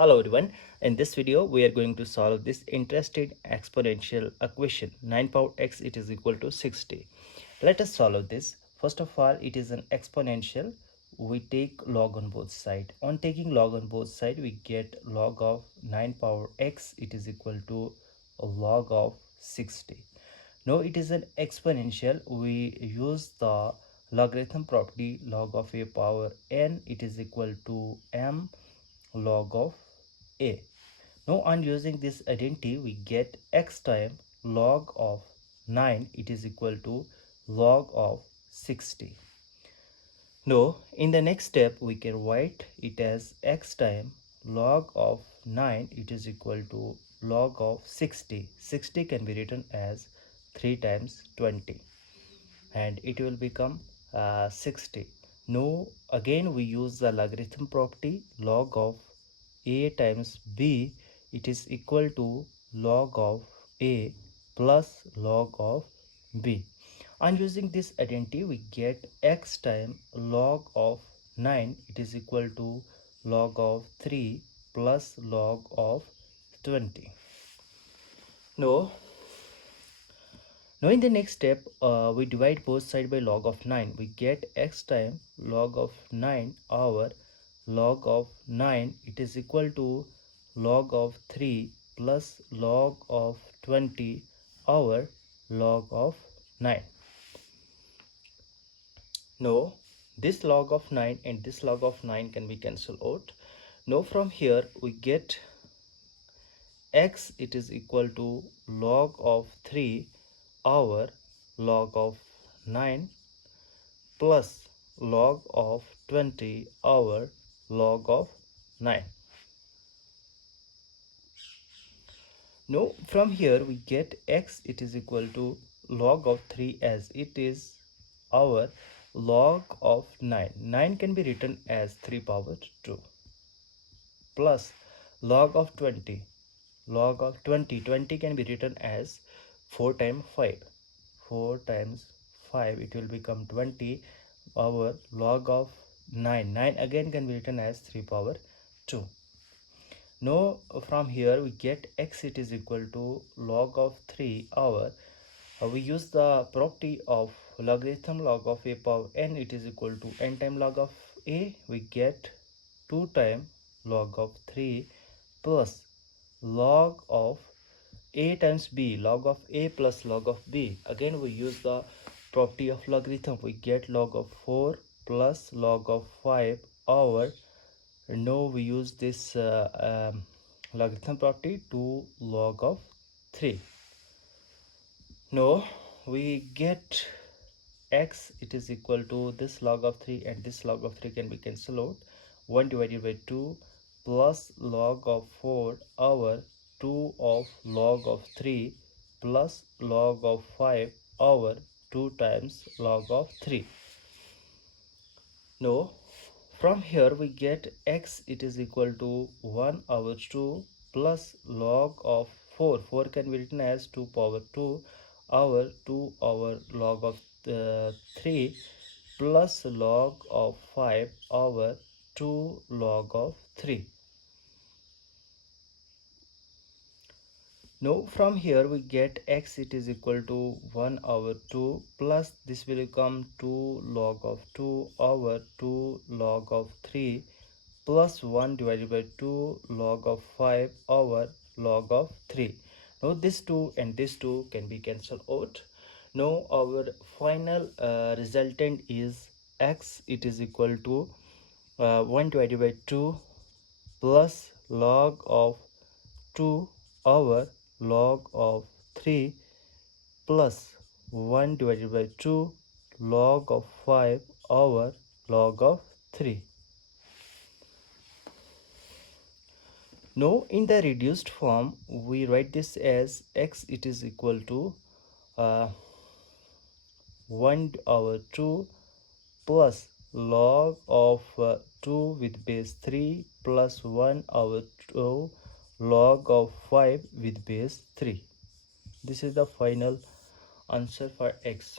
Hello everyone. In this video we are going to solve this interesting exponential equation 9 power x it is equal to 60. Let us solve this. First of all, it is an exponential. We take log on both sides. On taking log on both sides, we get log of 9 power x it is equal to a log of 60. Now it is an exponential. We use the logarithm property. Log of a power n it is equal to m log of a. Now on using this identity, we get x time log of 9 it is equal to log of 60. Now in the next step we can write it as x time log of 9 it is equal to log of 60. 60 can be written as 3 times 20 and it will become 60. Now again we use the logarithm property. Log of a times b it is equal to log of a plus log of b. On using this identity we get x time log of 9 it is equal to log of 3 plus log of 20. Now in the next step, we divide both sides by log of 9. We get x time log of 9 over log of 9 it is equal to log of 3 plus log of 20 over log of 9. Now this log of 9 and this log of 9 can be cancelled out. Now from here we get x it is equal to log of 3 over log of 9 plus log of 20 over log of 9. Now from here we get x it is equal to log of 3 as it is our log of 9. 9 can be written as 3 power 2 plus log of 20. Log of 20. 20 can be written as 4 times 5. 4 times 5 it will become 20 over log of 9. 9 again can be written as 3 power 2. Now from here we get x it is equal to log of 3 over we use the property of logarithm. Log of a power n it is equal to n time log of a. We get 2 times log of 3 plus log of a times b. Log of a plus log of b. Again we use the property of logarithm. We get log of 4 plus log of 5 over. Now we use this logarithm property to log of 3. Now we get x it is equal to this log of 3 and this log of 3 can be cancelled out. 1 divided by 2 plus log of 4 over 2 of log of 3 plus log of 5 over 2 times log of 3. Now from here we get x it is equal to 1 over 2 plus log of 4. 4 can be written as 2 power 2 over 2 over log of 3 plus log of 5 over 2 log of 3. Now from here we get x it is equal to 1 over 2 plus this will become 2 log of 2 over 2 log of 3 plus 1 divided by 2 log of 5 over log of 3. Now this 2 and this 2 can be cancelled out. Now our final resultant is x it is equal to 1 divided by 2 plus log of 2 over log of 3 plus 1 divided by 2 log of 5 over log of 3. Now in the reduced form we write this as x it is equal to 1 over 2 plus log of 2 with base 3 plus 1 over 2 log of 5 with base 3. This is the final answer for x.